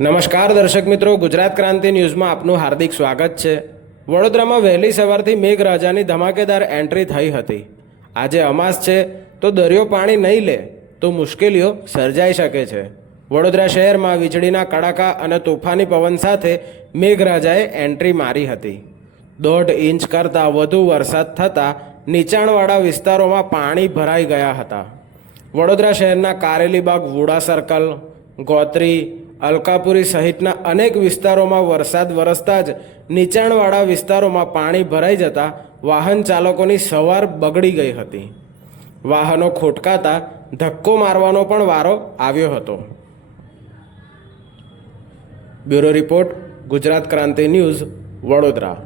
નમસ્કાર દર્શક મિત્રો, ગુજરાત ક્રાંતિ ન્યૂઝમાં આપનું હાર્દિક સ્વાગત છે। વડોદરામાં વહેલી સવારથી મેઘરાજાની ધમાકેદાર એન્ટ્રી થઈ હતી। આજે અમાસ છે તો દરિયો પાણી નહીં લે તો મુશ્કેલીઓ સર્જાઈ શકે છે। વડોદરા શહેરમાં વીજળીના કડાકા અને તોફાની પવન સાથે મેઘરાજાએ એન્ટ્રી મારી હતી। 1.5 ઇંચ કરતાં વધુ વરસાદ થતાં નીચાણવાળા વિસ્તારોમાં પાણી ભરાઈ ગયા હતા। વડોદરા શહેરના કારેલીબાગ, વુડા સર્કલ, ગોત્રી, અલકાપુરી સહિતના અનેક વિસ્તારોમાં વરસાદ વરસતા જ નીચાણવાળા વિસ્તારોમાં પાણી ભરાઈ જતા વાહન ચાલકોની સવાર બગડી ગઈ હતી। વાહનો ખોટકાતા ધક્કો મારવાનો પણ વારો આવ્યો હતો। બ્યુરો રિપોર્ટ, ગુજરાત ક્રાંતિ ન્યૂઝ, વડોદરા।